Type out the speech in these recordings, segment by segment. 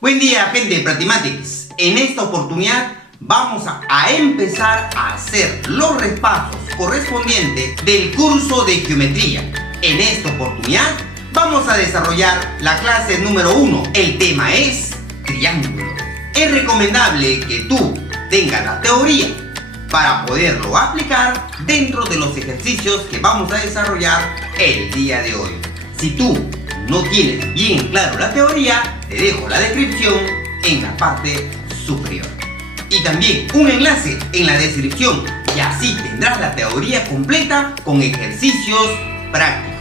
Buen día, gente de Practimatic. En esta oportunidad vamos a empezar a hacer los repasos correspondientes del curso de geometría. En esta oportunidad vamos a desarrollar la clase número 1. El tema es triángulo. Es recomendable que tú tengas la teoría para poderlo aplicar dentro de los ejercicios que vamos a desarrollar el día de hoy. Si tú no tienes bien claro la teoría, te dejo la descripción en la parte superior. Y también un enlace en la descripción y así tendrás la teoría completa con ejercicios prácticos.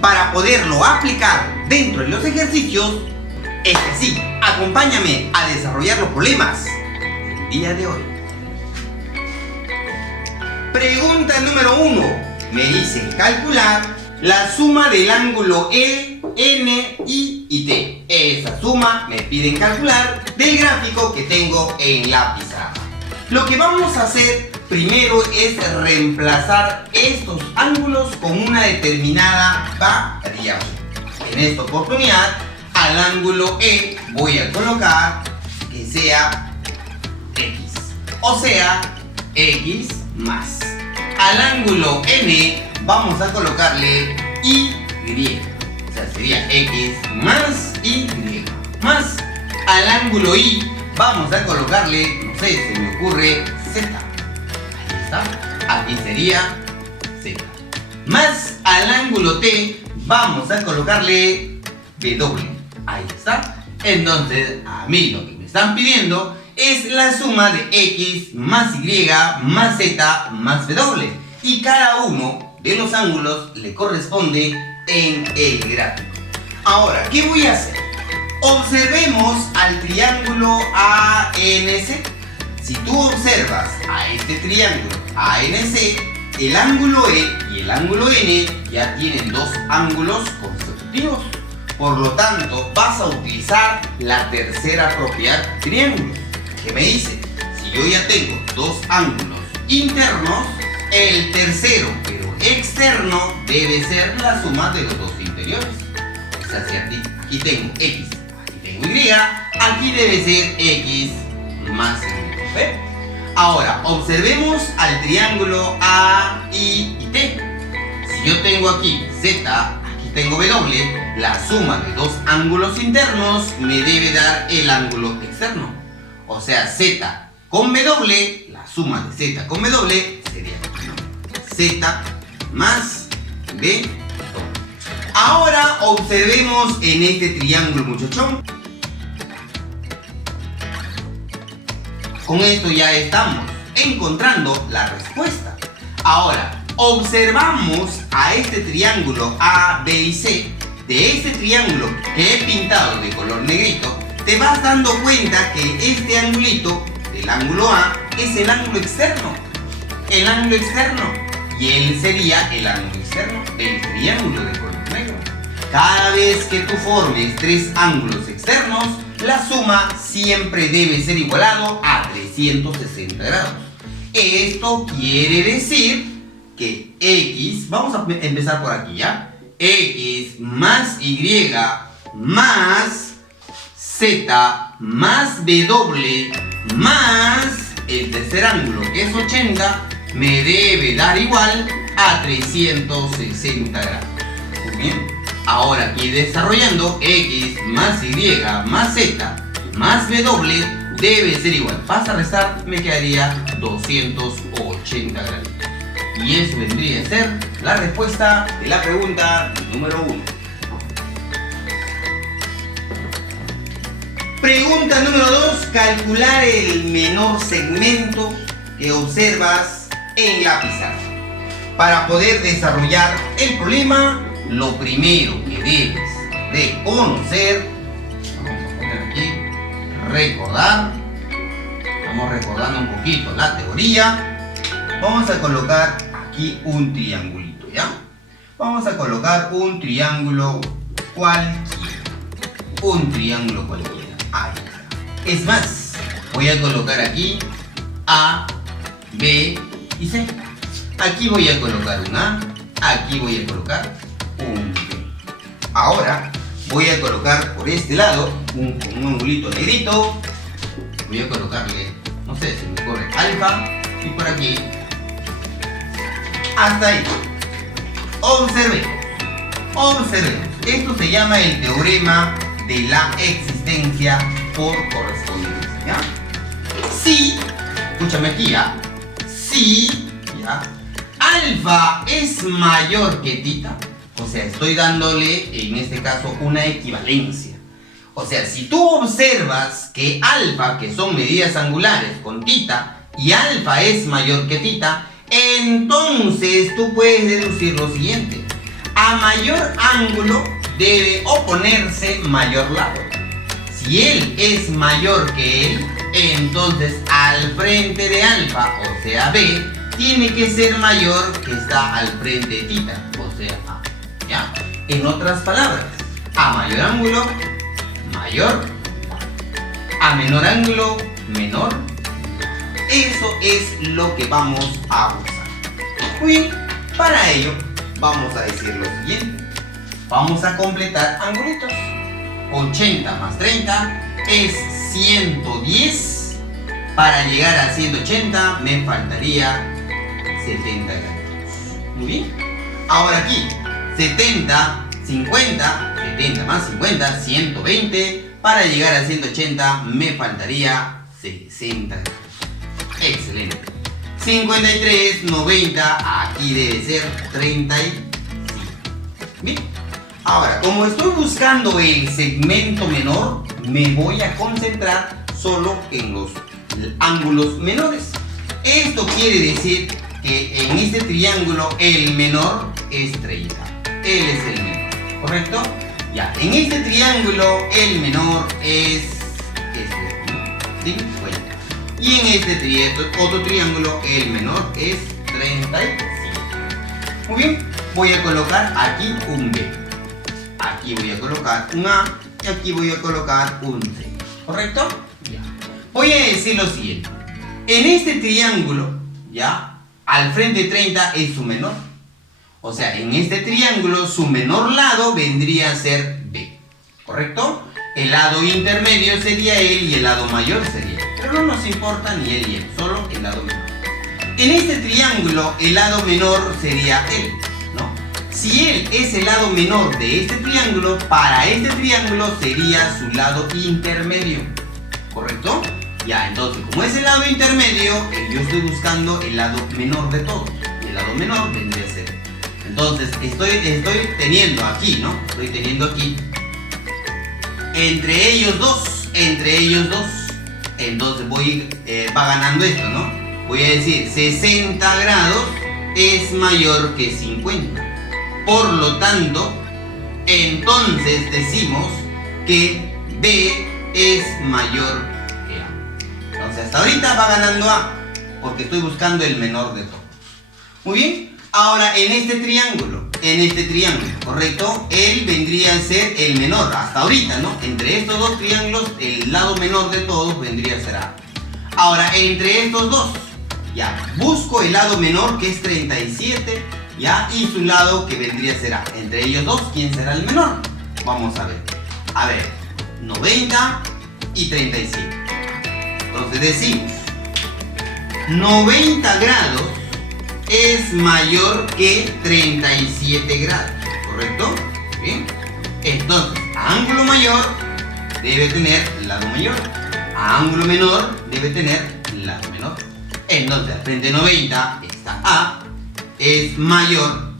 Para poderlo aplicar dentro de los ejercicios, es así, acompáñame a desarrollar los problemas del día de hoy. Pregunta número 1. Me dice calcular la suma del ángulo E, N, I y T. Esa suma me piden calcular del gráfico que tengo en la pizarra. Lo que vamos a hacer primero es reemplazar estos ángulos con una determinada variable. En esta oportunidad, al ángulo E voy a colocar que sea X. O sea, X más. Al ángulo N vamos a colocarle Y. O sea, sería X más Y. Más al ángulo Y vamos a colocarle, no sé, se me ocurre Z. Ahí está. Aquí sería Z. Más al ángulo T vamos a colocarle W. Ahí está. Entonces, a mí lo que me están pidiendo es la suma de X más Y más Z más W. Y cada uno de los ángulos le corresponde en el gráfico. Ahora, ¿qué voy a hacer? Observemos al triángulo ANC. Si tú observas a este triángulo ANC, el ángulo E y el ángulo N ya tienen dos ángulos consecutivos. Por lo tanto, vas a utilizar la tercera propiedad del triángulo, que me dice, si yo ya tengo dos ángulos internos, el tercero, pero externo, debe ser la suma de los dos interiores. O sea, si aquí tengo X, aquí tengo Y, aquí debe ser X más Y. ¿Ve? Ahora, observemos al triángulo A, I y T. Si yo tengo aquí Z, aquí tengo W, la suma de dos ángulos internos me debe dar el ángulo externo. O sea, Z con W, la suma de Z con W sería Z más W. Ahora observemos en este triángulo, muchachón. Con esto ya estamos encontrando la respuesta. Ahora, observamos a este triángulo A, B y C. De este triángulo que he pintado de color negrito, te vas dando cuenta que este angulito, el ángulo A, es el ángulo externo. El ángulo externo. Y él sería el ángulo externo del triángulo de color negro. Cada vez que tú formes tres ángulos externos, la suma siempre debe ser igualado a 360 grados. Esto quiere decir que X, vamos a empezar por aquí, ¿ya? X más Y más Z más W más el tercer ángulo, que es 80, me debe dar igual a 360 grados. Muy bien. Ahora aquí desarrollando, X más Y más Z más W debe ser igual. Pasa a restar, me quedaría 280 grados. Y eso vendría a ser la respuesta de la pregunta número 1. Pregunta número 2. Calcular el menor segmento que observas en la pizarra. Para poder desarrollar el problema, lo primero que debes de conocer, vamos a poner aquí, recordar. Estamos recordando un poquito la teoría. Vamos a colocar aquí un triangulito, ¿ya? Vamos a colocar un triángulo cualquiera. Un triángulo cualquiera. Ahí está. Es más, voy a colocar aquí A, B y C. Aquí voy a colocar un A. Aquí voy a colocar un B. Ahora voy a colocar por este lado un angulito negrito. Voy a colocarle, no sé, se me ocurre alfa, y por aquí hasta ahí. Observemos. Esto se llama el teorema de la existencia por correspondencia, ¿ya? Si, escúchame aquí, ¿ya? Si, ¿ya? Alfa es mayor que tita, o sea, estoy dándole, en este caso, una equivalencia. O sea, si tú observas que alfa, que son medidas angulares con tita, y alfa es mayor que tita, entonces tú puedes deducir lo siguiente. A mayor ángulo debe oponerse mayor lado. Si él es mayor que él, entonces al frente de alfa, o sea B, tiene que ser mayor que está al frente de tita, o sea A. ¿Ya? En otras palabras, a mayor ángulo, mayor. A menor ángulo, menor. Eso es lo que vamos a usar. Muy bien, para ello vamos a decir lo siguiente. Vamos a completar angulitos. 80 más 30 es 110. Para llegar a 180 me faltaría 70 grados. Muy bien. Ahora aquí, 70, 50, 70 más 50, 120. Para llegar a 180 me faltaría 60 grados. Excelente. 53, 90, aquí debe ser 35. Bien. Ahora, como estoy buscando el segmento menor, me voy a concentrar solo en los ángulos menores. Esto quiere decir que en este triángulo el menor es 30. Él es el menor, ¿correcto? Ya, en este triángulo el menor es este, 50. Y en este otro triángulo el menor es 35. Muy bien, voy a colocar aquí un B. Aquí voy a colocar un A y aquí voy a colocar un C. ¿Correcto? Ya. Voy a decir lo siguiente. En este triángulo, ya, al frente 30 es su menor. O sea, en este triángulo su menor lado vendría a ser B. ¿Correcto? El lado intermedio sería él y el lado mayor sería él. Pero no nos importa ni él ni él, solo el lado menor. En este triángulo, el lado menor sería él, ¿no? Si él es el lado menor de este triángulo, para este triángulo sería su lado intermedio. ¿Correcto? Ya, entonces, como es el lado intermedio, yo estoy buscando el lado menor de todos. Y el lado menor vendría a ser. Entonces, estoy teniendo aquí, ¿no? Estoy teniendo aquí. Entre ellos dos. Entonces va ganando esto, ¿no? Voy a decir 60 grados es mayor que 50. Por lo tanto, entonces decimos que B es mayor que A. Entonces hasta ahorita va ganando A, porque estoy buscando el menor de todos. Muy bien, ahora en este triángulo, ¿correcto? Él vendría a ser el menor, hasta ahorita, ¿no? Entre estos dos triángulos, el lado menor de todos vendría a ser A. Ahora, entre estos dos, ya, busco el lado menor que es 37, ya, y su lado que vendría a ser A. Entre ellos dos, ¿quién será el menor? Vamos a ver. A ver, 90 y 37. Entonces decimos, 90 grados es mayor que 37 grados, ¿correcto? Bien. Entonces, a ángulo mayor debe tener lado mayor. A ángulo menor debe tener lado menor. Entonces, frente a 90 está A, es mayor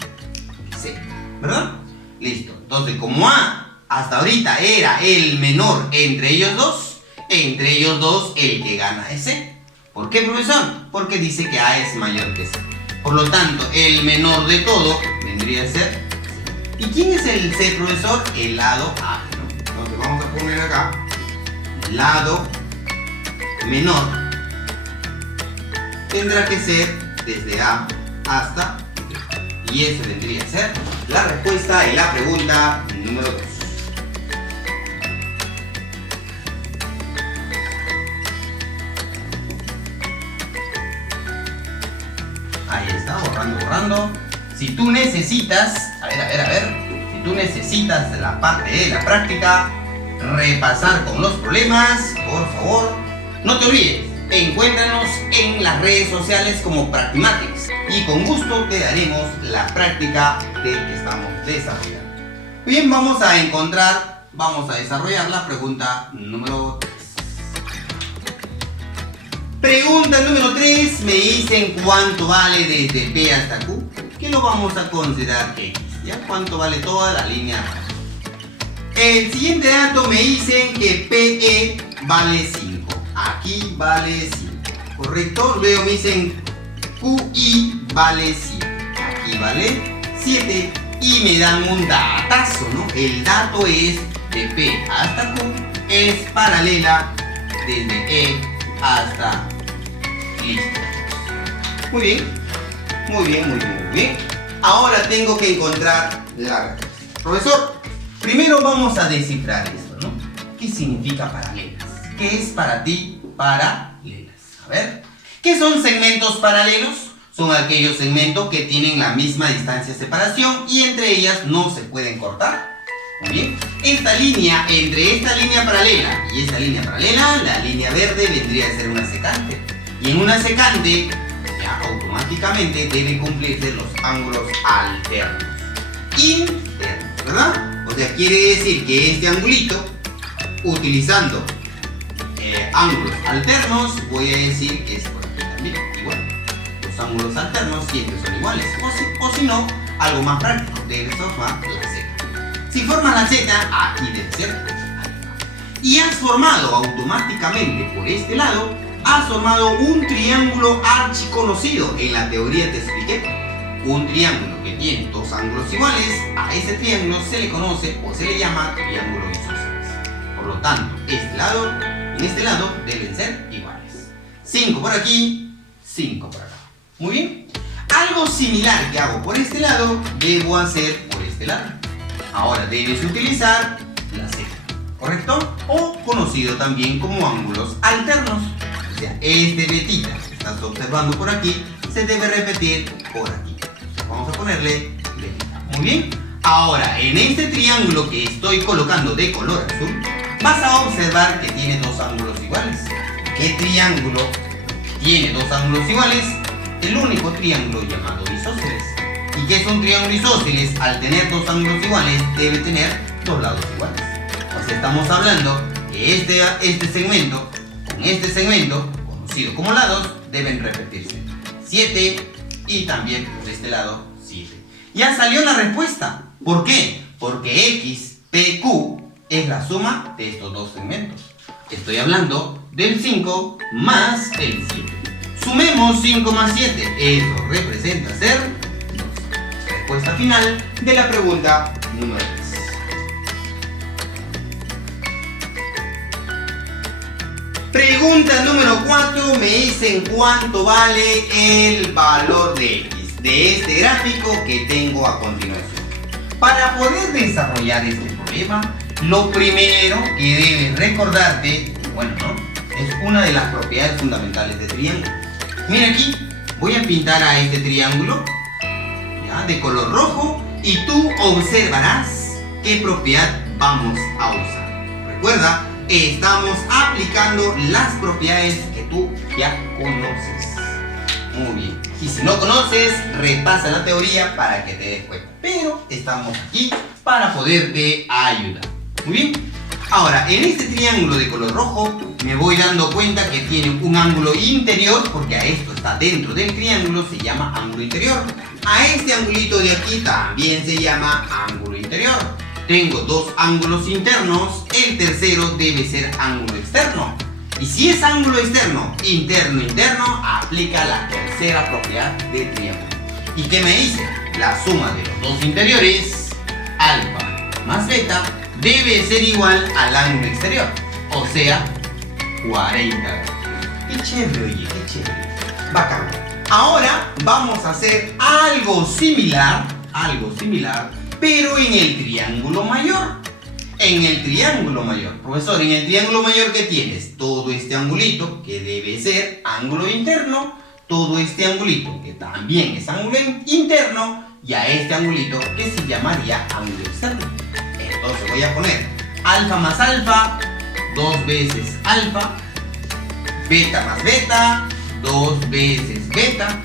que C, ¿verdad? Listo. Entonces, como A hasta ahorita era el menor entre ellos dos el que gana es C. ¿Por qué, profesor? Porque dice que A es mayor que C. Por lo tanto, el menor de todo vendría a ser C. ¿Y quién es el C, profesor? El lado A, ¿no? Entonces vamos a poner acá lado menor. Tendrá que ser desde A hasta B. Y esa vendría a ser la respuesta de la pregunta número 2. Ahí está, borrando. Si tú necesitas, a ver, si tú necesitas la parte de la práctica, repasar con los problemas, por favor, no te olvides, encuéntranos en las redes sociales como Practimatics y con gusto te daremos la práctica que estamos desarrollando. Bien, vamos a desarrollar la pregunta número 3. Pregunta número 3, me dicen cuánto vale desde P hasta Q, que lo vamos a considerar X, ¿ya? ¿Cuánto vale toda la línea? El siguiente dato me dicen que PE vale 5, aquí vale 5, ¿correcto? Luego me dicen QI vale 7, aquí vale 7 y me dan un datazo, ¿no? El dato es de P hasta Q, es paralela desde E hasta listo. Muy bien. Ahora tengo que encontrar la respuesta. Profesor, primero vamos a descifrar esto, ¿no? ¿Qué significa paralelas? ¿Qué es para ti paralelas? A ver, ¿qué son segmentos paralelos? Son aquellos segmentos que tienen la misma distancia de separación y entre ellas no se pueden cortar. Muy bien, esta línea, entre esta línea paralela y esta línea paralela, la línea verde vendría a ser una secante. Y en una secante, ya automáticamente deben cumplirse los ángulos alternos. Internos, ¿verdad? O sea, quiere decir que este angulito, utilizando ángulos alternos, voy a decir que es por aquí también. Igual, los ángulos alternos siempre son iguales. O si no, algo más práctico, debe formar la Z. Si formas la Z, aquí debe ser. Y has formado automáticamente por este lado, has formado un triángulo archiconocido. En la teoría te expliqué. Un triángulo que tiene dos ángulos iguales, a ese triángulo se le conoce o se le llama triángulo isósceles. Por lo tanto, en este lado deben ser iguales. 5 por aquí, 5 por acá. Muy bien. Algo similar que hago por este lado, debo hacer por este lado. Ahora debes utilizar la Z, ¿correcto? O conocido también como ángulos alternos. O sea, este betita que estás observando por aquí se debe repetir por aquí. Vamos a ponerle betita. Muy bien. Ahora, en este triángulo que estoy colocando de color azul, vas a observar que tiene dos ángulos iguales. ¿Qué triángulo tiene dos ángulos iguales? El único triángulo llamado isósceles. ¿Y qué es un triángulo isósceles? Al tener dos ángulos iguales, debe tener dos lados iguales. O sea, estamos hablando que este segmento con este segmento, conocido como lados, deben repetirse. 7 y también por este lado 7. Ya salió la respuesta. ¿Por qué? Porque X, P, Q es la suma de estos dos segmentos. Estoy hablando del 5 más el 7. Sumemos 5 más 7. Eso representa ser 2. Respuesta final de la pregunta número 3. Pregunta número 4. Me dicen cuánto vale el valor de X de este gráfico que tengo a continuación. Para poder desarrollar este problema, lo primero que debes recordarte, es una de las propiedades fundamentales del triángulo. Mira aquí, voy a pintar a este triángulo, ¿ya?, de color rojo, y tú observarás qué propiedad vamos a usar. Recuerda, estamos aplicando las propiedades que tú ya conoces. Muy bien. Y si no conoces, repasa la teoría para que te des cuenta. Pero estamos aquí para poderte ayudar. Muy bien. Ahora, en este triángulo de color rojo, me voy dando cuenta que tiene un ángulo interior, porque a esto está dentro del triángulo, se llama ángulo interior. A este angulito de aquí también se llama ángulo interior. Tengo dos ángulos internos, el tercero debe ser ángulo externo. Y si es ángulo externo, interno, aplica la tercera propiedad del triángulo. ¿Y qué me dice? La suma de los dos interiores, alfa más beta, debe ser igual al ángulo exterior, o sea, 40 grados. Qué chévere, oye, qué chévere. Bacán. Ahora vamos a hacer algo similar, pero en el triángulo mayor. Profesor, en el triángulo mayor, ¿qué tienes? Todo este angulito, que debe ser ángulo interno, todo este angulito, que también es ángulo interno, y a este angulito que se llamaría ángulo externo. Entonces voy a poner alfa más alfa, 2 veces alfa, beta más beta, 2 veces beta,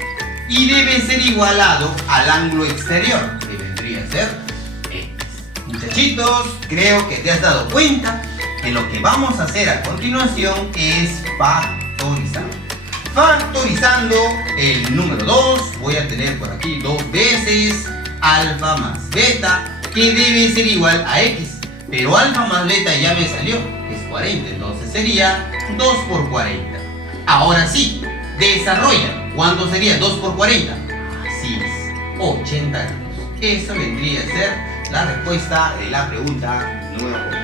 y debe ser igualado al ángulo exterior, que vendría a ser X. Muchachitos, creo que te has dado cuenta que lo que vamos a hacer a continuación es factorizar. Factorizando el número 2, voy a tener por aquí 2 veces alfa más beta, que debe ser igual a X. Pero alfa más beta ya me salió, es 40, entonces sería 2 por 40. Ahora sí, desarrolla. ¿Cuánto sería 2 por 40? Así es, 80 grados. Eso vendría a ser la respuesta de la pregunta número 1.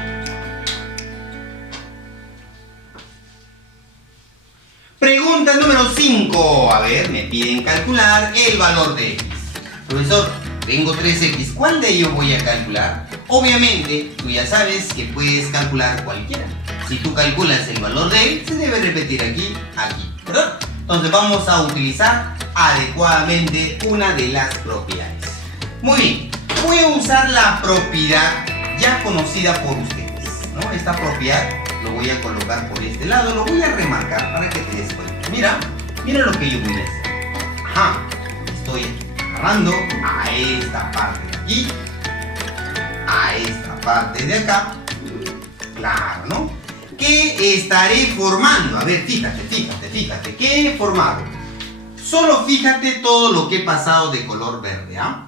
Pregunta número 5. A ver, me piden calcular el valor de X. Profesor, tengo 3X. ¿Cuál de ellos voy a calcular? Obviamente, tú ya sabes que puedes calcular cualquiera. Si tú calculas el valor de él, se debe repetir aquí, ¿verdad? Entonces vamos a utilizar adecuadamente una de las propiedades. Muy bien, voy a usar la propiedad ya conocida por ustedes, ¿no? Esta propiedad lo voy a colocar por este lado, lo voy a remarcar para que te des cuenta. Mira lo que yo voy a hacer. Ajá, estoy agarrando a esta parte de aquí, a esta parte de acá, claro, ¿no? ¿Qué estaré formando? A ver, fíjate, ¿qué he formado? Solo fíjate todo lo que he pasado de color verde, ¿ah?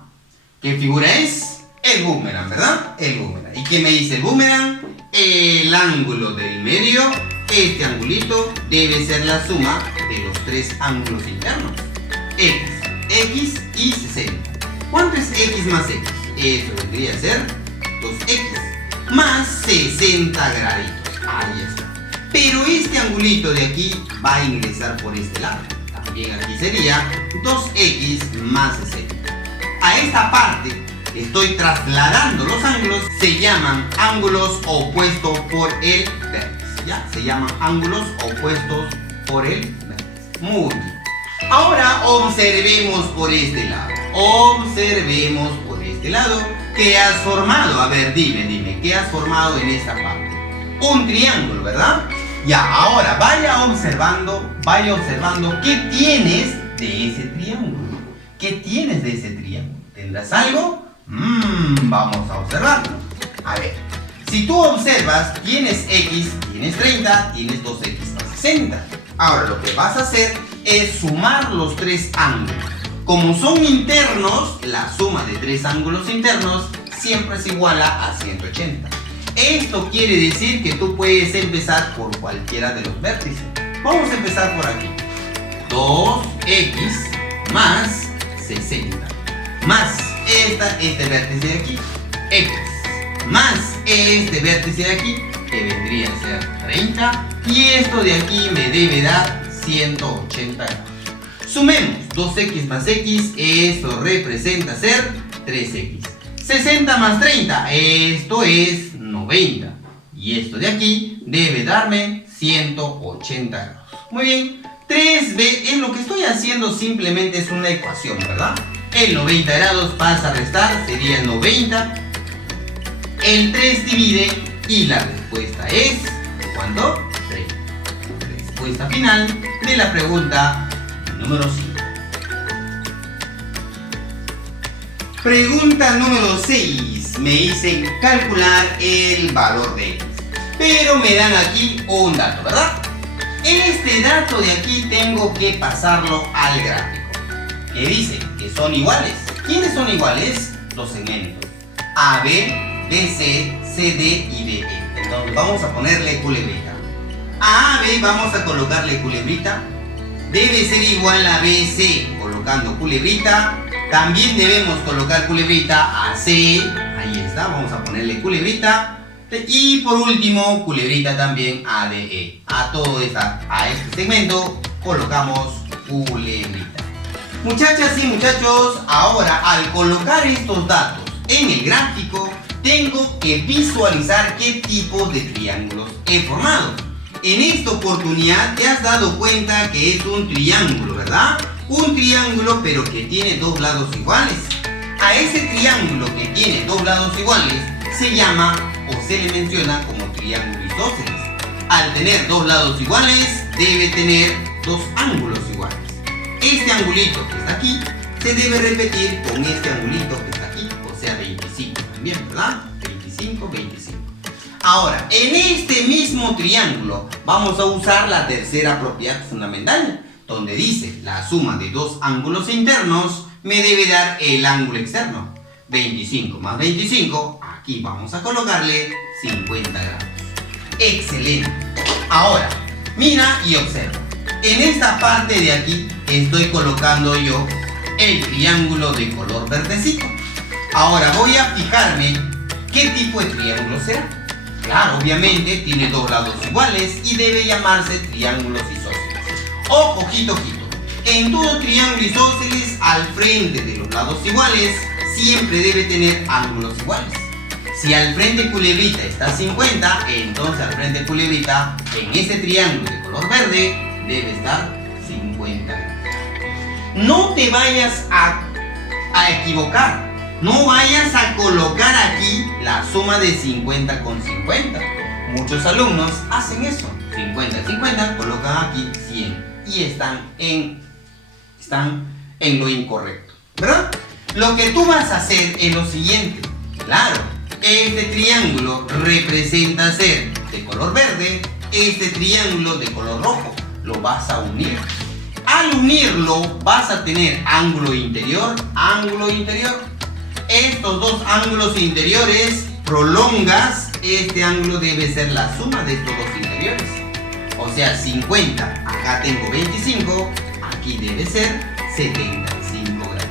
¿Qué figura es? El boomerang, ¿verdad? El boomerang. ¿Y qué me dice el boomerang? El ángulo del medio, este angulito, debe ser la suma de los 3 ángulos internos. X y 60. ¿Cuánto es X más X? Eso vendría a ser 2X más 60 graditos. Ahí está. Pero este angulito de aquí va a ingresar por este lado. También aquí sería 2X más 60. A esta parte estoy trasladando los ángulos. Se llaman ángulos opuestos por el vértice. ¿Ya? Se llaman ángulos opuestos por el vértice. Muy bien. Ahora observemos por este lado. Observemos por este lado. ¿Qué has formado? A ver, dime, ¿qué has formado en esta parte? Un triángulo, ¿verdad? Ya, ahora vaya observando qué tienes de ese triángulo. ¿Qué tienes de ese triángulo? ¿Tendrás algo? Vamos a observarlo. A ver, si tú observas, tienes X, tienes 30, tienes 2X más 60. Ahora lo que vas a hacer es sumar los 3 ángulos. Como son internos, la suma de 3 ángulos internos siempre es igual a 180. Esto quiere decir que tú puedes empezar por cualquiera de los vértices. Vamos a empezar por aquí. 2X más 60. Más este vértice de aquí, X. Más este vértice de aquí, que vendría a ser 30. Y esto de aquí me debe dar 180 grados. Sumemos 2X más X, eso representa ser 3X. 60 más 30, esto es 90. Y esto de aquí debe darme 180 grados. Muy bien, 3B, en lo que estoy haciendo simplemente es una ecuación, ¿verdad? El 90 grados pasa a restar, sería 90. El 3 divide y la respuesta es, ¿cuánto? 30. Respuesta final de la pregunta número 5. Pregunta número 6. Me dicen calcular el valor de X. Pero me dan aquí un dato, ¿verdad? Este dato de aquí tengo que pasarlo al gráfico. Que dice que son iguales. ¿Quiénes son iguales? Los segmentos AB, BC, CD y DE. Entonces vamos a ponerle culebrita. A AB vamos a colocarle culebrita. Debe ser igual a BC colocando culebrita. También debemos colocar culebrita a C. Ahí está, vamos a ponerle culebrita. Y por último, culebrita también a DE. A este segmento colocamos culebrita. Muchachas y muchachos, ahora al colocar estos datos en el gráfico, tengo que visualizar qué tipo de triángulos he formado. En esta oportunidad te has dado cuenta que es un triángulo, ¿verdad? Un triángulo pero que tiene dos lados iguales. A ese triángulo que tiene dos lados iguales se llama o se le menciona como triángulo isósceles. Al tener dos lados iguales, debe tener dos ángulos iguales. Este angulito que está aquí se debe repetir con este angulito que está aquí, o sea 25 también, ¿verdad? 25, 25. Ahora, en este mismo triángulo vamos a usar la tercera propiedad fundamental, donde dice la suma de dos ángulos internos me debe dar el ángulo externo. 25 más 25, aquí vamos a colocarle 50 grados. Excelente. Ahora, mira y observa. En esta parte de aquí estoy colocando yo el triángulo de color verdecito. Ahora voy a fijarme qué tipo de triángulo será. Claro, obviamente tiene dos lados iguales y debe llamarse triángulos isósceles. Ojo, ojito, ojito. En todo triángulo isósceles, al frente de los lados iguales, siempre debe tener ángulos iguales. Si al frente culebrita está 50, entonces al frente culebrita, en ese triángulo de color verde, debe estar 50 grados. No te vayas a equivocar. No vayas a colocar aquí la suma de 50 con 50. Muchos alumnos hacen eso. 50 y 50, colocan aquí 100 y están en lo incorrecto, ¿verdad? Lo que tú vas a hacer es lo siguiente. Claro, este triángulo representa ser de color verde, este triángulo de color rojo. Lo vas a unir. Al unirlo vas a tener ángulo interior, ángulo interior. Estos dos ángulos interiores prolongas, este ángulo debe ser la suma de estos dos interiores. O sea, 50, acá tengo 25, aquí debe ser 75 grados.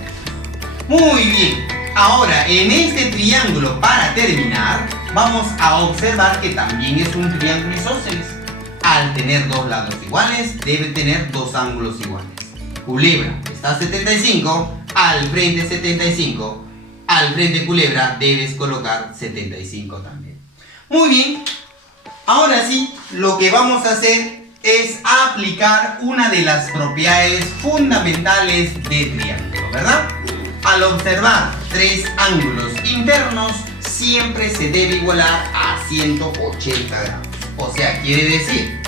Muy bien, ahora en este triángulo, para terminar, vamos a observar que también es un triángulo isósceles. Al tener dos lados iguales, debe tener dos ángulos iguales. Culebra está 75, al frente 75. Al frente culebra debes colocar 75 también. Muy bien, ahora sí, lo que vamos a hacer es aplicar una de las propiedades fundamentales de triángulo, ¿verdad? Al observar tres ángulos internos, siempre se debe igualar a 180 grados. O sea, quiere decir,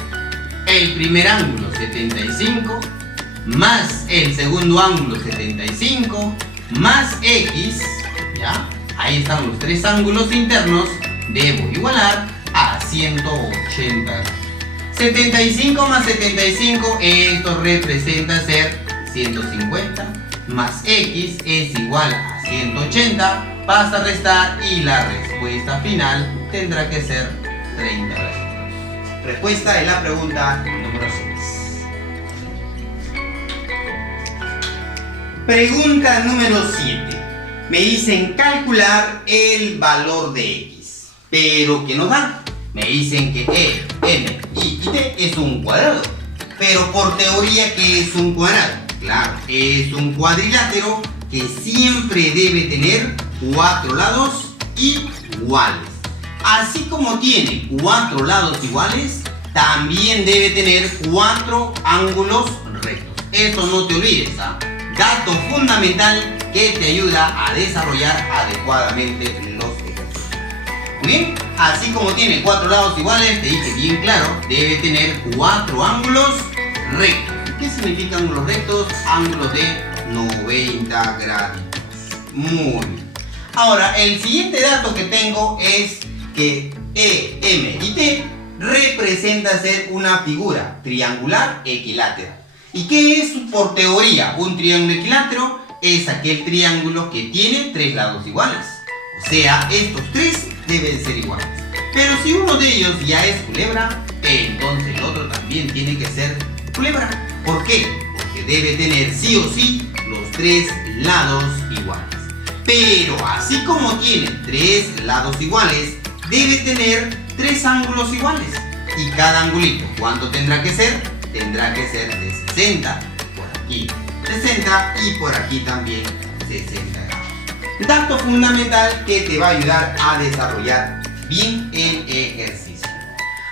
el primer ángulo 75, más el segundo ángulo 75, más X, ¿ya? Ahí están los tres ángulos internos, debo igualar a 180 grados. 75 más 75, esto representa ser 150, más X es igual a 180, pasa a restar y la respuesta final tendrá que ser 30 grados. Respuesta de la pregunta número 6. Pregunta número 7. Me dicen calcular el valor de X. ¿Pero qué nos dan? Me dicen que E, M, I y T es un cuadrado. Pero por teoría, ¿qué es un cuadrado? Claro, es un cuadrilátero que siempre debe tener 4 lados iguales. Así como tiene 4 lados iguales, también debe tener 4 ángulos rectos. Eso no te olvides, ¿ah? Dato fundamental que te ayuda a desarrollar adecuadamente los ejercicios. Muy bien, así como tiene 4 lados iguales, te dije bien claro, debe tener 4 ángulos rectos. ¿Qué significan ángulos rectos? Ángulos de 90 grados. Muy bien. Ahora, el siguiente dato que tengo es que E, M y T representa ser una figura triangular equilátera. ¿Y qué es por teoría un triángulo equilátero? Es aquel triángulo que tiene 3 lados iguales. O sea, estos 3 deben ser iguales. Pero si uno de ellos ya es culebra, entonces el otro también tiene que ser culebra. ¿Por qué? Porque debe tener sí o sí los 3 lados iguales. Pero así como tiene 3 lados iguales, debe tener 3 ángulos iguales. Y cada angulito, ¿cuánto tendrá que ser? Tendrá que ser de 60. Por aquí 60 y por aquí también 60 grados. Dato fundamental que te va a ayudar a desarrollar bien el ejercicio.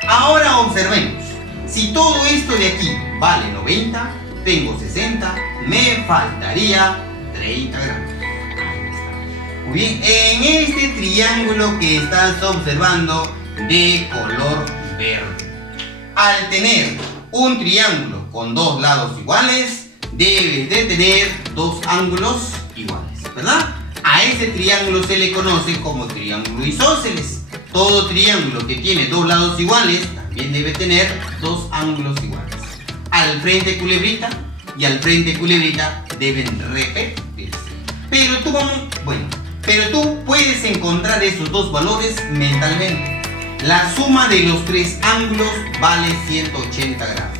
Ahora observemos. Si todo esto de aquí vale 90, tengo 60, me faltaría 30 grados. Ahí está. Muy bien, en este triángulo que estás observando de color verde, al tener un triángulo con dos lados iguales, debes de tener dos ángulos iguales, ¿verdad? A ese triángulo se le conoce como triángulo isósceles. Todo triángulo que tiene dos lados iguales también debe tener dos ángulos iguales. Al frente culebrita y al frente culebrita deben repetirse. Pero tú puedes encontrar esos dos valores mentalmente. La suma de los tres ángulos vale 180 grados.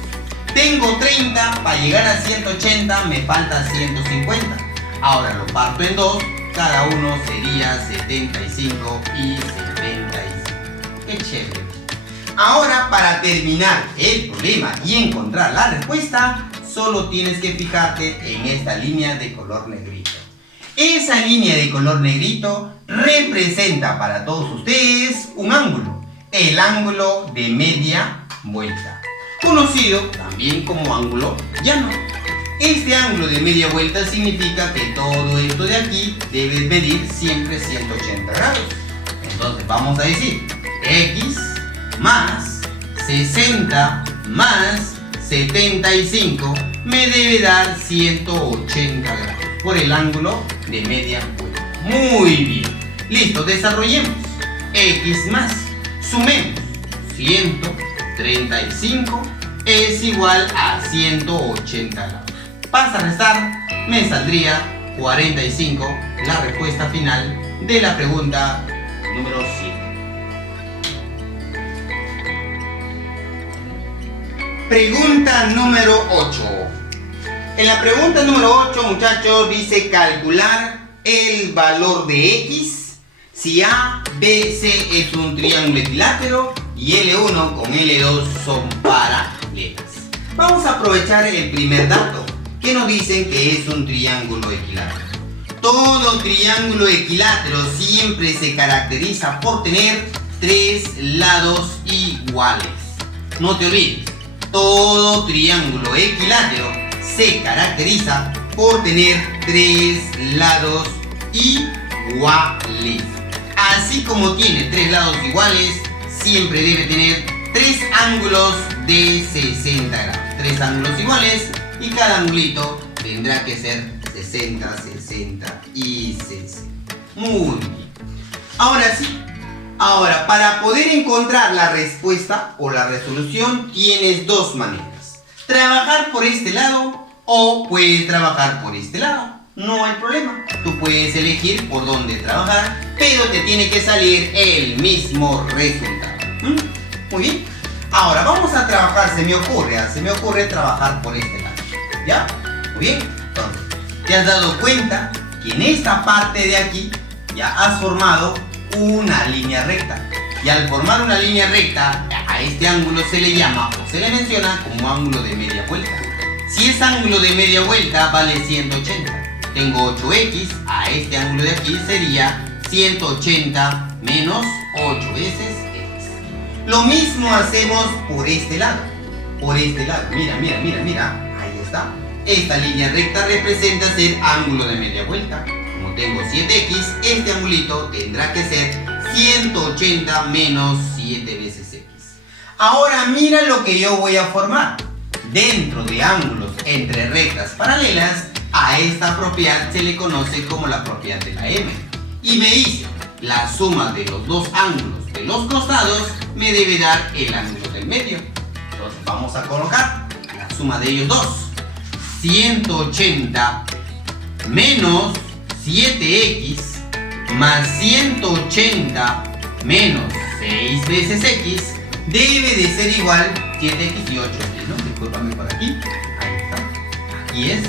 Tengo 30, para llegar a 180 me falta 150. Ahora lo parto en dos, cada uno sería 75 y 75. ¡Qué chévere! Ahora, para terminar el problema y encontrar la respuesta, solo tienes que fijarte en esta línea de color negrito. Esa línea de color negrito representa para todos ustedes un ángulo, el ángulo de media vuelta, conocido también como ángulo llano. Este ángulo de media vuelta significa que todo esto de aquí debe medir siempre 180 grados. Entonces vamos a decir x más 60 más 75 me debe dar 180 grados por el ángulo de media vuelta. Muy bien. Listo, desarrollemos. X más, sumemos. 135 es igual a 180 grados. Pasa a restar, me saldría 45, la respuesta final de la pregunta número 7. Pregunta número 8. En la pregunta número 8, muchachos, dice calcular el valor de X si A, B, C es un triángulo equilátero y L1 con L2 son paralelas. Vamos a aprovechar el primer dato que nos dicen que es un triángulo equilátero. Todo triángulo equilátero siempre se caracteriza por tener tres lados iguales. No te olvides, todo triángulo equilátero se caracteriza por tener tres lados iguales. Así como tiene tres lados iguales, siempre debe tener tres ángulos de 60 grados. Tres ángulos iguales y cada angulito tendrá que ser 60, 60 y 60. Muy bien. Ahora sí. Ahora, para poder encontrar la respuesta o la resolución, tienes dos maneras. Trabajar por este lado o puedes trabajar por este lado. No hay problema. Tú puedes elegir por dónde trabajar, pero te tiene que salir el mismo resultado. Muy bien. Ahora vamos a trabajar, se me ocurre trabajar por este lado. ¿Ya? Muy bien. Entonces, te has dado cuenta que en esta parte de aquí ya has formado una línea recta. Y al formar una línea recta, a este ángulo se le llama o se le menciona como ángulo de media vuelta. Si es ángulo de media vuelta, vale 180. Tengo 8x, a este ángulo de aquí sería 180 menos 8 veces x. Lo mismo hacemos por este lado. Por este lado, mira. Ahí está. Esta línea recta representa ser ángulo de media vuelta. Como tengo 7x, este angulito tendrá que ser 180 menos 7 veces x. Ahora mira lo que yo voy a formar. Dentro de ángulos entre rectas paralelas, a esta propiedad se le conoce como la propiedad de la M. Y me dice, la suma de los dos ángulos de los costados me debe dar el ángulo del medio. Entonces vamos a colocar la suma de ellos dos. 180 menos 7x más 180 menos 6 veces x debe de ser igual 7x y 8x, ¿no? Discúlpame por aquí. Ahí está. Aquí es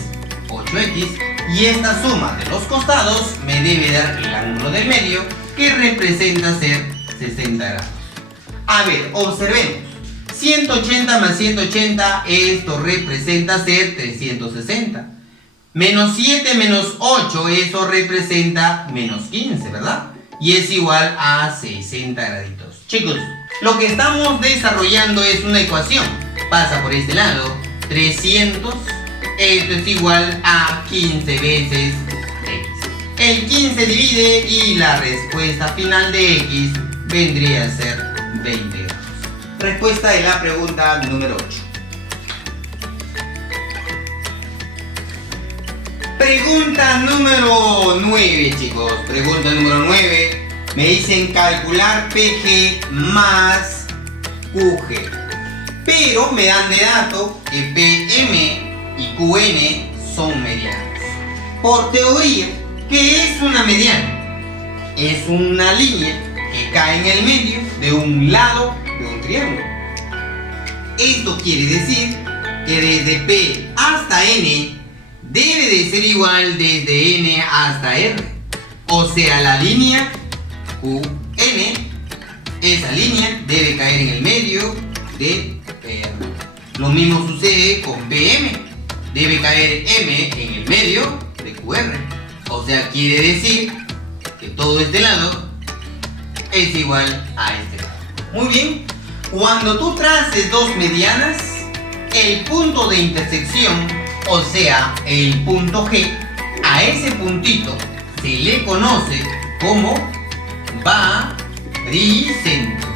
8x y esta suma de los costados me debe dar el ángulo del medio que representa ser 60 grados. A ver, observemos. 180 más 180, esto representa ser 360. Menos 7 menos 8, eso representa menos 15, ¿verdad? Y es igual a 60 graditos. Chicos, lo que estamos desarrollando es una ecuación. Pasa por este lado, 300, esto es igual a 15 veces x. el 15 divide y la respuesta final de x vendría a ser 20 grados. Respuesta de la pregunta número 8. Pregunta número 9, chicos. Pregunta número 9. Me dicen calcular PG más QG. Pero me dan de dato que PM y QN son medianas. Por teoría, ¿qué es una mediana? Es una línea que cae en el medio de un lado de un triángulo. Esto quiere decir que desde P hasta N debe de ser igual desde N hasta R. O sea, la línea QN, esa línea debe caer en el medio de R. Lo mismo sucede con PM. Debe caer M en el medio de QR. O sea, quiere decir que todo este lado es igual a este lado. Muy bien. Cuando tú traces dos medianas, el punto de intersección, o sea, el punto G, a ese puntito se le conoce como baricentro.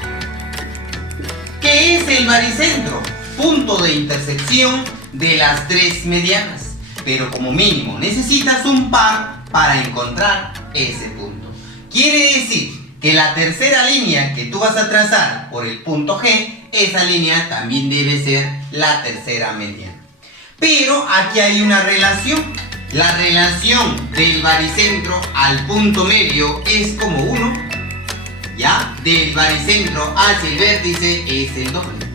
¿Qué es el baricentro? Punto de intersección de las tres medianas. Pero como mínimo necesitas un par para encontrar ese punto. Quiere decir que la tercera línea que tú vas a trazar por el punto G, esa línea también debe ser la tercera mediana. Pero aquí hay una relación. La relación del baricentro al punto medio es como 1. ¿Ya? Del baricentro hacia el vértice es el doble.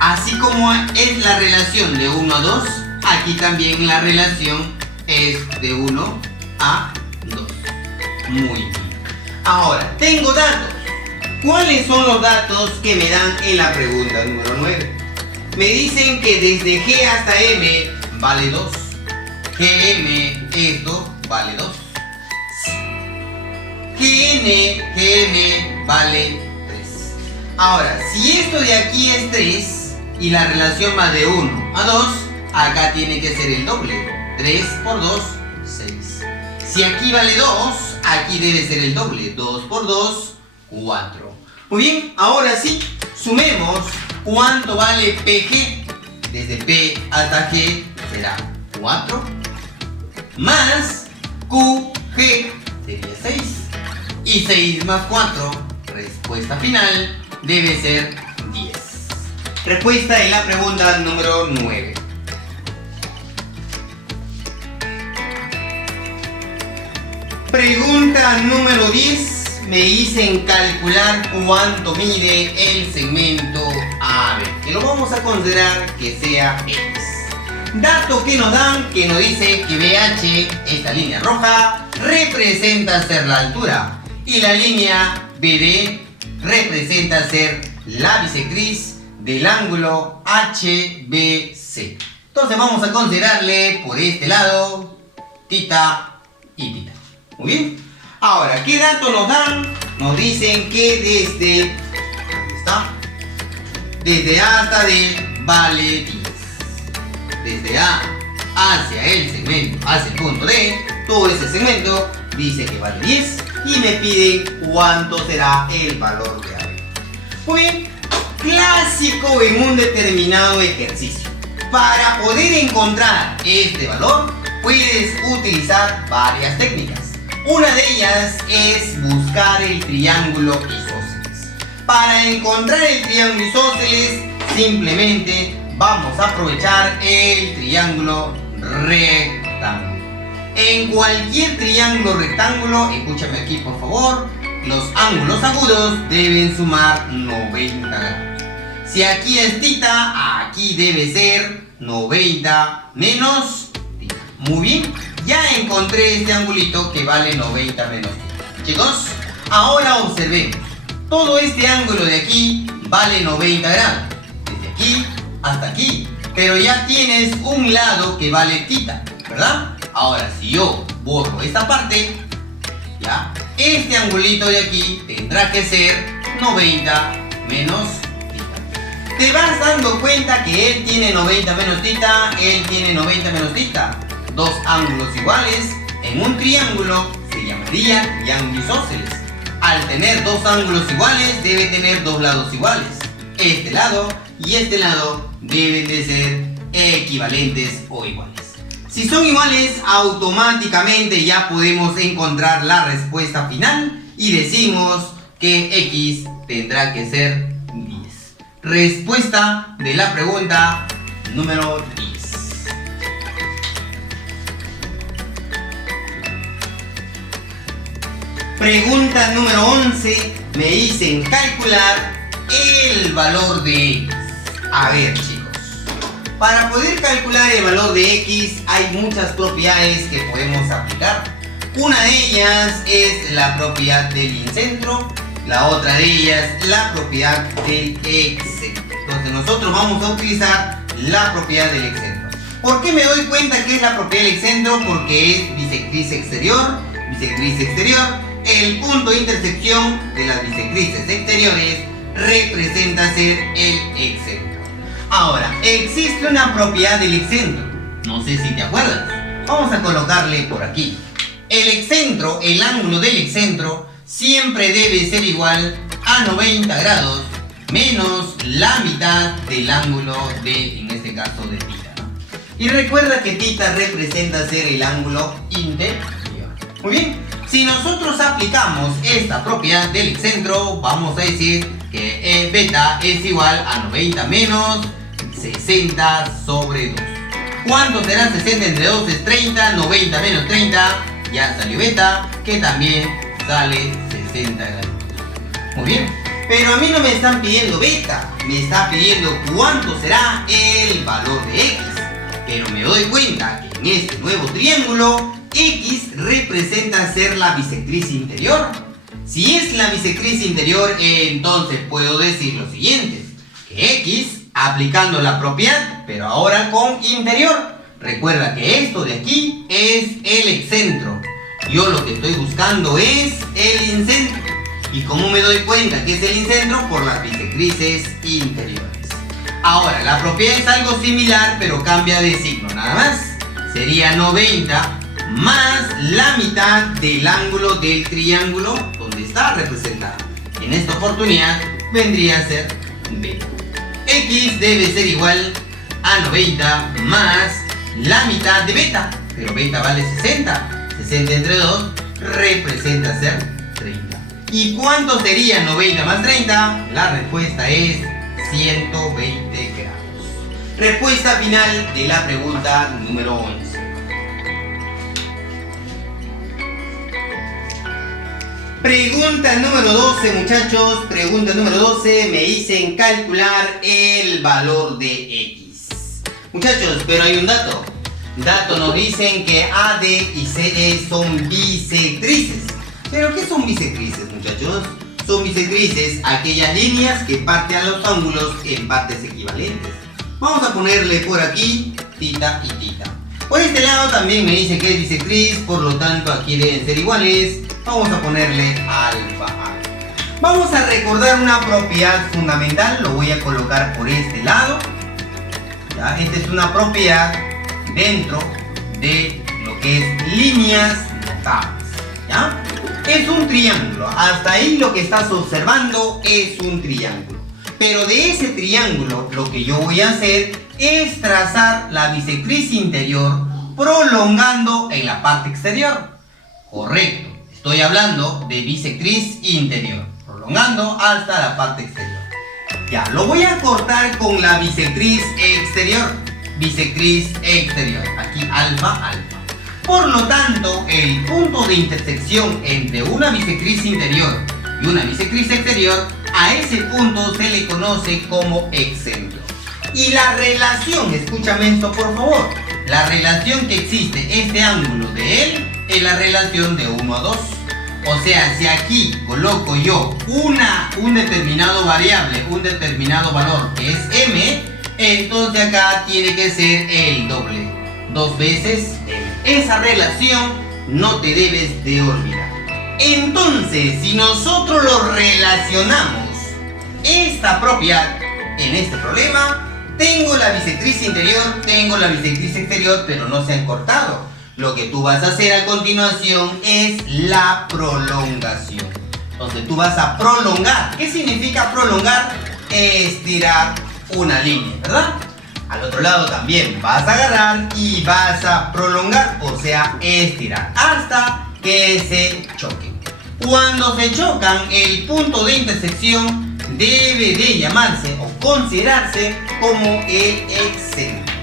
Así como es la relación de 1 a 2, aquí también la relación es de 1 a 2. Muy bien. Ahora, tengo datos. ¿Cuáles son los datos que me dan en la pregunta número 9? Me dicen que desde G hasta M vale 2. GM, esto vale 2. GN vale 3. Ahora, si esto de aquí es 3 y la relación va de 1 a 2, acá tiene que ser el doble. 3 por 2, 6. Si aquí vale 2, aquí debe ser el doble. 2 por 2, 4. Muy bien, ahora sí, sumemos cuánto vale PG. Desde P hasta G será 4 más QG sería 6. Y 6 más 4, respuesta final, debe ser 10. Respuesta en la pregunta número 9. Pregunta número 10. Me dicen calcular cuánto mide el segmento AB, que lo vamos a considerar que sea X. Dato que nos dan, que nos dice que BH, esta línea roja, representa ser la altura. Y la línea BD representa ser la bisectriz del ángulo HBC. Entonces vamos a considerarle por este lado tita y tita. Muy bien. Ahora, ¿qué datos nos dan? Nos dicen que desde... ¿dónde está? Desde A hasta D vale 10. Desde A hacia el segmento, hacia el punto D, todo ese segmento dice que vale 10 y me piden cuánto será el valor de AB. Muy bien, clásico en un determinado ejercicio. Para poder encontrar este valor, puedes utilizar varias técnicas. Una de ellas es buscar el triángulo isósceles. Para encontrar el triángulo isósceles, simplemente vamos a aprovechar el triángulo rectángulo. En cualquier triángulo rectángulo, escúchame aquí por favor, los ángulos agudos deben sumar 90 grados. Si aquí es tita, aquí debe ser 90 menos tita. Muy bien, ya encontré este angulito que vale 90 menos tita. Chicos, ahora observemos. Todo este ángulo de aquí vale 90 grados. Desde aquí hasta aquí. Pero ya tienes un lado que vale tita, ¿verdad? Ahora, si yo borro esta parte, ya, este angulito de aquí tendrá que ser 90 menos tita. Te vas dando cuenta que él tiene 90 menos tita, él tiene 90 menos tita. Dos ángulos iguales, en un triángulo se llamaría triángulo isósceles. Al tener dos ángulos iguales, debe tener dos lados iguales. Este lado y este lado deben de ser equivalentes o iguales. Si son iguales, automáticamente ya podemos encontrar la respuesta final y decimos que X tendrá que ser 10. Respuesta de la pregunta número 10. Pregunta número 11. Me dicen calcular el valor de X. A ver, chicos. Para poder calcular el valor de X hay muchas propiedades que podemos aplicar. Una de ellas es la propiedad del incentro. La otra de ellas la propiedad del excentro. Entonces nosotros vamos a utilizar la propiedad del excentro. ¿Por qué me doy cuenta que es la propiedad del excentro? Porque es bisectriz exterior, bisectriz exterior. El punto de intersección de las bisectrices exteriores representa ser el excentro. Ahora, existe una propiedad del excentro. No sé si te acuerdas. Vamos a colocarle por aquí. El excentro, el ángulo del excentro, siempre debe ser igual a 90 grados menos la mitad del ángulo de, en este caso, de θ, ¿no? Y recuerda que θ representa ser el ángulo interior. Muy bien. Si nosotros aplicamos esta propiedad del excentro, vamos a decir que beta es igual a 90 menos 60 sobre 2. ¿Cuánto será 60 entre 2? Es 30, 90 menos 30, ya salió beta, que también sale 60 grados. Muy bien, pero a mí no me están pidiendo beta, me está pidiendo cuánto será el valor de X. Pero me doy cuenta que en este nuevo triángulo, X representa ser la bisectriz interior. Si es la bisectriz interior, entonces puedo decir lo siguiente, que X, aplicando la propiedad, pero ahora con interior. Recuerda que esto de aquí es el excentro. Yo lo que estoy buscando es el incentro. ¿Y cómo me doy cuenta que es el incentro? Por las bisectrices interiores. Ahora, la propiedad es algo similar, pero cambia de signo, nada más. Sería 90 más la mitad del ángulo del triángulo donde está representado. En esta oportunidad vendría a ser beta. X debe ser igual a 90 más la mitad de beta, pero beta vale 60. 60 entre 2 representa ser 30. ¿Y cuánto sería 90 más 30? La respuesta es 120 grados. Respuesta final de la pregunta número 11. Pregunta número 12, muchachos. Pregunta número 12. Me dicen calcular el valor de X. Muchachos, pero hay un dato. Nos dicen que AD y CD son bisectrices. ¿Pero qué son bisectrices, muchachos? Son bisectrices aquellas líneas que parten a los ángulos en partes equivalentes. Vamos a ponerle por aquí θ y θ. Por este lado también me dice que es bisectriz, por lo tanto aquí deben ser iguales. Vamos a ponerle alfa. Vamos a recordar una propiedad fundamental, lo voy a colocar por este lado. ¿Ya? Esta es una propiedad dentro de lo que es líneas notables. ¿Ya? Es un triángulo, hasta ahí lo que estás observando es un triángulo. Pero de ese triángulo lo que yo voy a hacer es trazar la bisectriz interior prolongando en la parte exterior. Correcto. Estoy hablando de bisectriz interior, prolongando hasta la parte exterior. Ya, lo voy a cortar con la bisectriz exterior. Bisectriz exterior. Aquí alfa, alfa. Por lo tanto, el punto de intersección entre una bisectriz interior y una bisectriz exterior, a ese punto se le conoce como excentro. Y la relación, escúchame esto por favor, la relación que existe este ángulo de él es la relación de 1 a 2. O sea, si aquí coloco yo un determinado variable, un determinado valor que es m, entonces acá tiene que ser el doble. 2 veces m. Esa relación no te debes de olvidar. Entonces, si nosotros lo relacionamos, esta propiedad en este problema, tengo la bisectriz interior, tengo la bisectriz exterior, pero no se han cortado. Lo que tú vas a hacer a continuación es la prolongación. Entonces tú vas a prolongar. ¿Qué significa prolongar? Estirar una línea, ¿verdad? Al otro lado también vas a agarrar y vas a prolongar, o sea, estirar hasta que se choquen. Cuando se chocan, el punto de intersección debe de llamarse o considerarse como el excentro.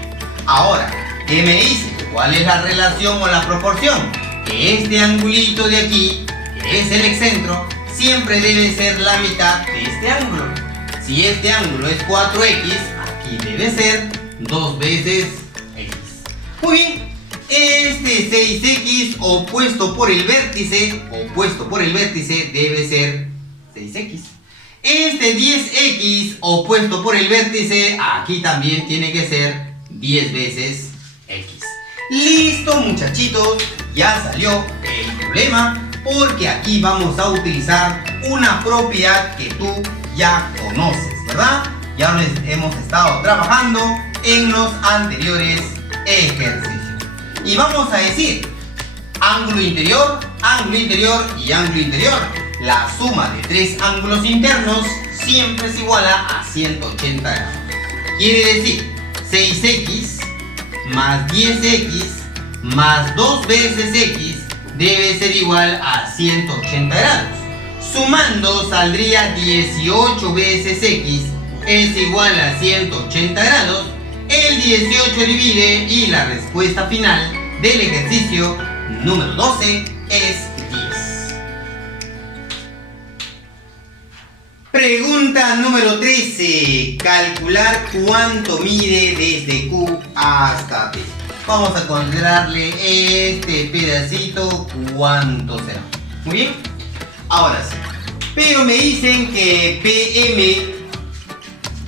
Ahora, ¿qué me dice? ¿Cuál es la relación o la proporción? Que este angulito de aquí, que es el excentro, siempre debe ser la mitad de este ángulo. Si este ángulo es 4x, aquí debe ser 2 veces x. Muy bien, este 6x opuesto por el vértice debe ser 6x. Este 10x opuesto por el vértice, aquí también tiene que ser 10 veces x. Listo, muchachitos, ya salió el problema, porque aquí vamos a utilizar una propiedad que tú ya conoces, ¿verdad? Ya lo hemos estado trabajando en los anteriores ejercicios. Y vamos a decir ángulo interior y ángulo interior. La suma de tres ángulos internos siempre es igual a 180 grados. Quiere decir 6x más 10x más 2 veces x debe ser igual a 180 grados. Sumando saldría 18 veces x es igual a 180 grados. El 18 divide y la respuesta final del ejercicio número 12 es 10. Pregunta número 13. Calcular cuánto mide desde Q hasta P. Vamos a considerarle este pedacito cuánto será. Muy bien. Ahora sí. Pero me dicen que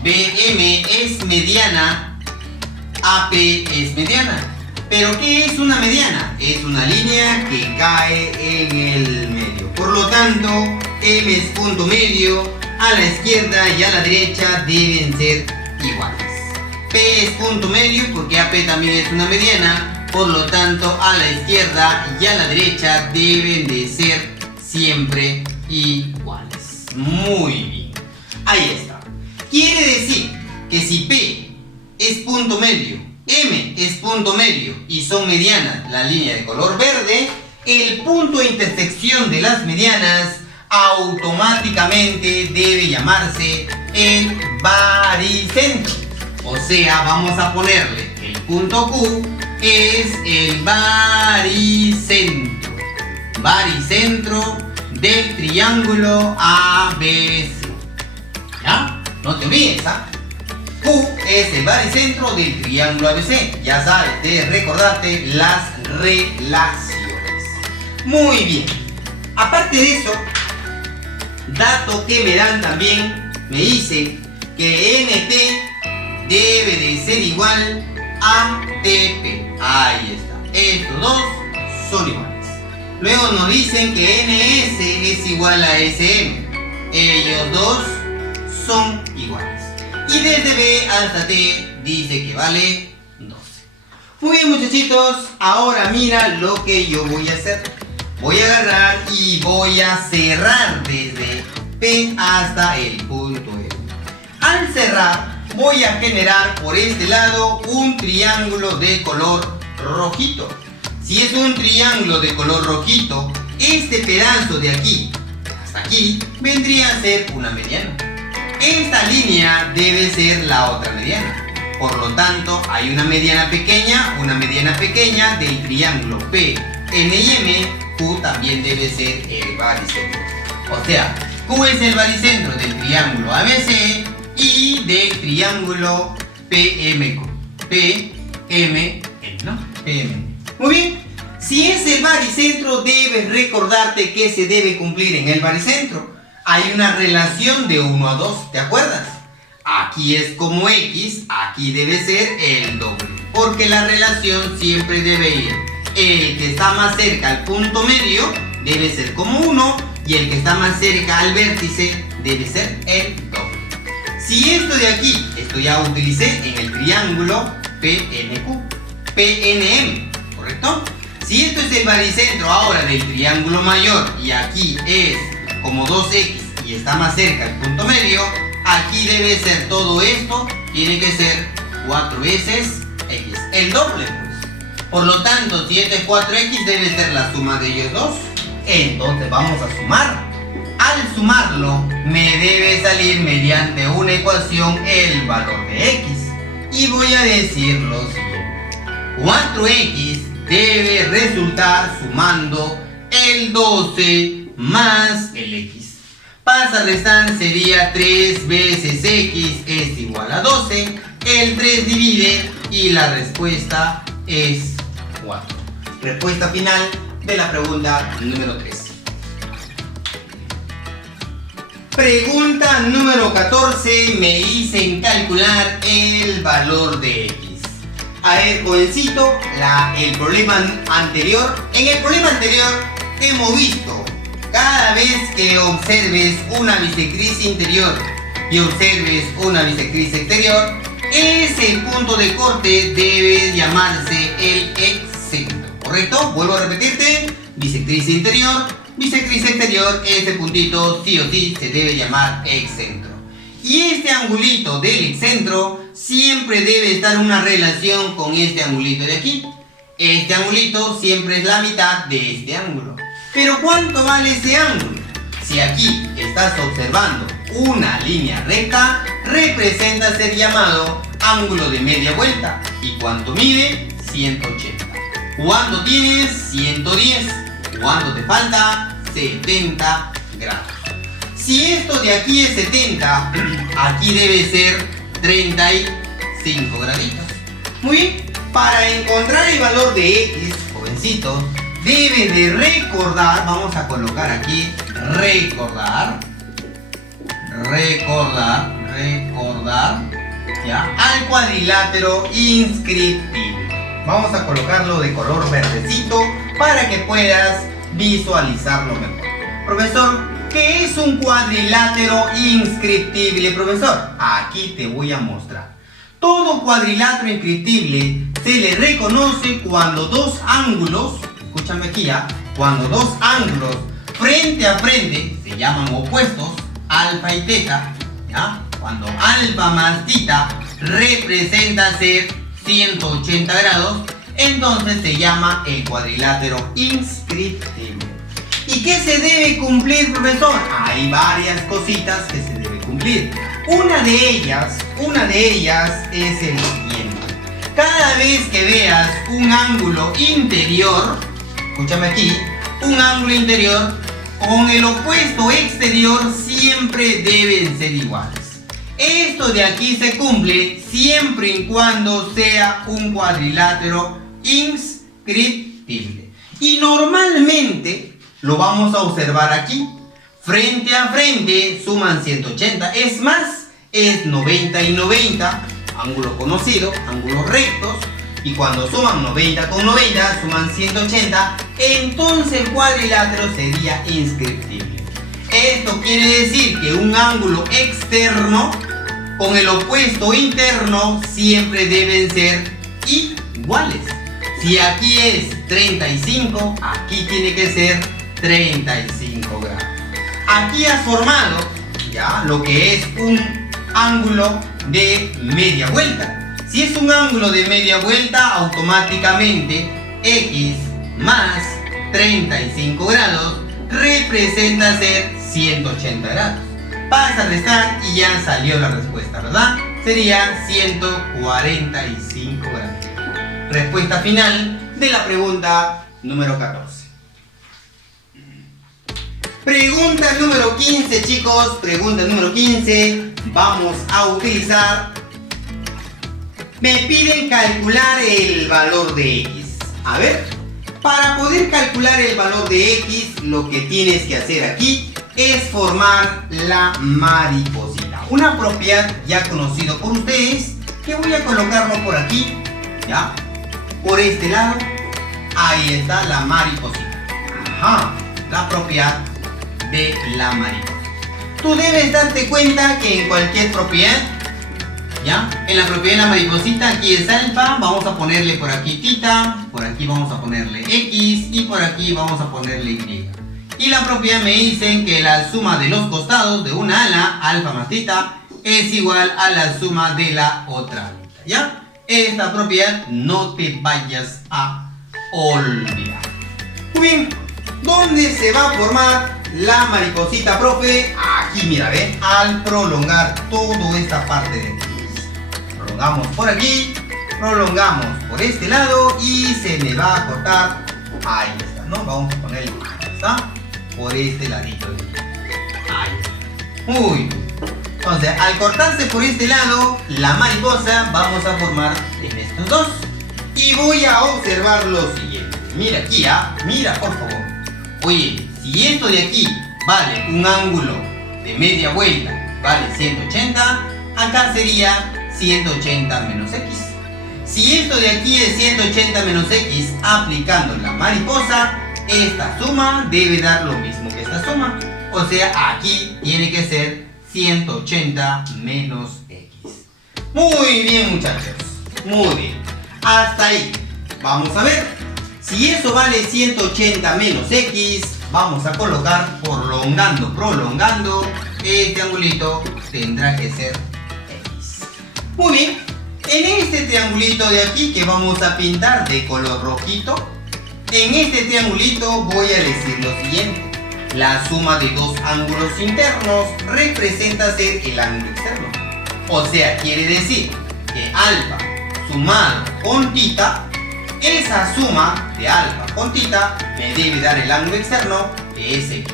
BM es mediana, AP es mediana. ¿Pero qué es una mediana? Es una línea que cae en el medio. Por lo tanto, M es punto medio, a la izquierda y a la derecha deben ser iguales. P es punto medio porque AP también es una mediana, por lo tanto a la izquierda y a la derecha deben de ser siempre iguales. Muy bien, ahí está. Quiere decir que si P es punto medio, M es punto medio y son medianas la línea de color verde, el punto de intersección de las medianas automáticamente debe llamarse el baricentro. O sea, vamos a ponerle el punto Q es el baricentro. Baricentro del triángulo ABC. ¿Ya? No te olvides, ¿ah? Q es el baricentro del triángulo ABC. Ya sabes, debes recordarte las relaciones. Muy bien. Aparte de eso, dato que me dan también, me dice que NP debe de ser igual a TP. Ahí está. Estos dos son iguales. Luego nos dicen que NS es igual a SM. Ellos dos son iguales. Y desde B hasta T dice que vale 12. Muy bien, muchachitos. Ahora mira lo que yo voy a hacer. Voy a agarrar y voy a cerrar desde P hasta el punto E. Al cerrar, voy a generar por este lado un triángulo de color rojito. Si es un triángulo de color rojito, este pedazo de aquí hasta aquí vendría a ser una mediana. Esta línea debe ser la otra mediana. Por lo tanto, hay una mediana pequeña del triángulo P, N y M. Q también debe ser el baricentro. O sea, Q es el baricentro del triángulo ABC y del triángulo PMQ. PMN, ¿no? PMN. Muy bien. Si es el baricentro, debes recordarte que se debe cumplir en el baricentro. Hay una relación de 1 a 2, ¿te acuerdas? Aquí es como X, aquí debe ser el doble. Porque la relación siempre debe ir. El que está más cerca al punto medio debe ser como 1 y el que está más cerca al vértice debe ser el doble. Si esto de aquí, esto ya utilicé en el triángulo PNQ, PNM, ¿correcto? Si esto es el baricentro ahora del triángulo mayor y aquí es como 2x y está más cerca el punto medio, aquí debe ser todo esto, tiene que ser 4 veces x, el doble pues. Por lo tanto, si esto es 4x, debe ser la suma de ellos dos. Entonces vamos a sumar. Al sumarlo, me debe salir mediante una ecuación el valor de x. Y voy a decir lo siguiente. 4x debe resultar sumando el 12 más el x. Pasa a restar, sería 3 veces x es igual a 12. El 3 divide y la respuesta es 4. Respuesta final de la pregunta número 3. Pregunta número 14. Me dicen calcular el valor de x. A ver, jovencito, el problema anterior. En el problema anterior hemos visto, cada vez que observes una bisectriz interior y observes una bisectriz exterior, ese punto de corte debe llamarse el excentro, ¿correcto? Vuelvo a repetirte, bisectriz interior, bisectriz exterior, ese puntito sí o sí se debe llamar excentro. Y este angulito del excentro siempre debe estar en una relación con este angulito de aquí. Este angulito siempre es la mitad de este ángulo. Pero ¿cuánto vale este ángulo? Si aquí estás observando una línea recta, representa ser llamado ángulo de media vuelta. ¿Y cuánto mide? 180. ¿Cuánto tienes? 110. ¿Cuánto te falta? 70 grados. Si esto de aquí es 70, aquí debe ser 35 graditos. Muy bien. Para encontrar el valor de x, jovencitos, debes de recordar, vamos a colocar aquí, recordar, ¿ya? Al cuadrilátero inscriptible. Vamos a colocarlo de color verdecito para que puedas visualizarlo mejor. Profesor, ¿qué es un cuadrilátero inscriptible, profesor? Aquí te voy a mostrar. Todo cuadrilátero inscriptible se le reconoce cuando dos ángulos, escúchame aquí ya, cuando dos ángulos frente a frente se llaman opuestos, alfa y teta, ¿ya? Cuando alfa más tita representa ser 180 grados, entonces se llama el cuadrilátero inscriptible. ¿Y qué se debe cumplir, profesor? Hay varias cositas que se debe cumplir. Una de ellas es el siguiente. Cada vez que veas un ángulo interior, escúchame aquí, un ángulo interior con el opuesto exterior siempre deben ser iguales. Esto de aquí se cumple siempre y cuando sea un cuadrilátero inscriptible. Y normalmente lo vamos a observar aquí. Frente a frente suman 180. Es más, es 90 y 90. Ángulo conocido, ángulos rectos. Y cuando suman 90 con 90, suman 180. Entonces el cuadrilátero sería inscriptible. Esto quiere decir que un ángulo externo con el opuesto interno siempre deben ser iguales. Si aquí es 35, aquí tiene que ser 35 grados. Aquí has formado ya lo que es un ángulo de media vuelta. Si es un ángulo de media vuelta, automáticamente x más 35 grados representa ser 180 grados. Vas a restar y ya salió la respuesta, ¿verdad? Sería 145 grados. Respuesta final de la pregunta número 14. Pregunta número 15, chicos. Pregunta número 15. Vamos a utilizar. Me piden calcular el valor de x. A ver, para poder calcular el valor de x, lo que tienes que hacer aquí es formar la mariposita. Una propiedad ya conocida por ustedes, que voy a colocarlo por aquí, ¿ya? Por este lado. Ahí está la mariposita. Ajá, la propiedad de la mariposa. Tú debes darte cuenta que en cualquier propiedad ¿Ya? En la propiedad de la mariposita aquí es alfa, vamos a ponerle por aquí tita, por aquí vamos a ponerle x y por aquí vamos a ponerle y. Y la propiedad me dicen que la suma de los costados de una ala, alfa más tita, es igual a la suma de la otra alita, ¿ya? Esta propiedad no te vayas a olvidar. Muy bien, ¿dónde se va a formar la mariposita, profe? Aquí, mira, ¿ve? Al prolongar toda esta parte de aquí. Prolongamos por aquí, prolongamos por este lado y se me va a cortar. Ahí está, ¿no? Vamos a ponerle, ahí está, por este ladito de aquí. Ahí está. Muy bien. Entonces, al cortarse por este lado, la mariposa vamos a formar en estos dos. Y voy a observar lo siguiente. Mira aquí, mira por favor. Oye, si esto de aquí vale un ángulo de media vuelta, vale 180, acá sería 180 menos x. Si esto de aquí es 180 menos x, aplicando la mariposa, esta suma debe dar lo mismo que esta suma. O sea, aquí tiene que ser 180 menos x. Muy bien, muchachos. Muy bien. Hasta ahí. Vamos a ver. Si eso vale 180 menos x, vamos a colocar prolongando. Este angulito tendrá que ser x. Muy bien. En este triangulito de aquí que vamos a pintar de color rojito, en este triangulito voy a decir lo siguiente. La suma de dos ángulos internos representa ser el ángulo externo. O sea, quiere decir que alfa sumado con tita, esa suma de alfa con tita me debe dar el ángulo externo, que es x.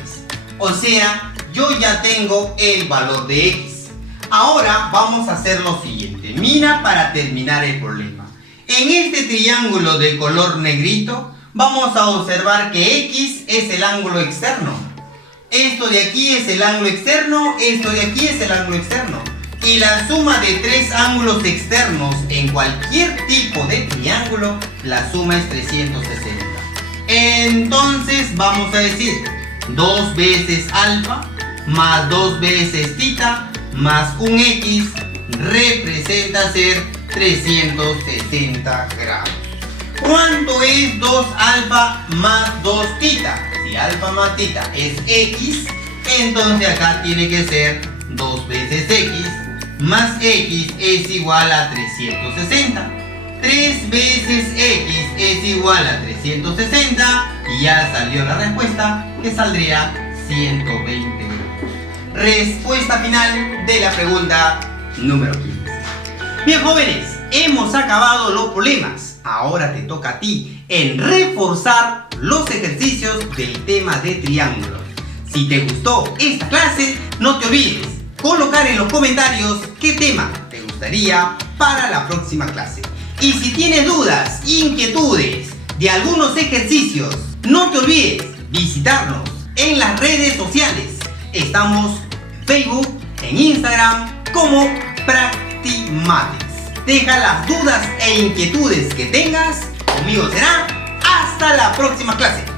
O sea, yo ya tengo el valor de x. Ahora vamos a hacer lo siguiente. Mira para terminar el problema. En este triángulo de color negrito, vamos a observar que x es el ángulo externo. Esto de aquí es el ángulo externo, esto de aquí es el ángulo externo. Y la suma de tres ángulos externos en cualquier tipo de triángulo, la suma es 360. Entonces vamos a decir 2 veces alfa más 2 veces tita más un x representa ser 360 grados. ¿Cuánto es 2 alfa más 2 tita? Si alfa más tita es x, entonces acá tiene que ser 2 veces x más x es igual a 360. 3 veces x es igual a 360 y ya salió la respuesta, que saldría 120 grados. Respuesta final de la pregunta número 15. Bien, jóvenes, hemos acabado los problemas. Ahora te toca a ti en reforzar los ejercicios del tema de triángulos. Si te gustó esta clase, no te olvides colocar en los comentarios qué tema te gustaría para la próxima clase. Y si tienes dudas, inquietudes de algunos ejercicios, no te olvides visitarnos en las redes sociales. Estamos en Facebook, en Instagram como Practimatics. Deja las dudas e inquietudes que tengas. Conmigo será hasta la próxima clase.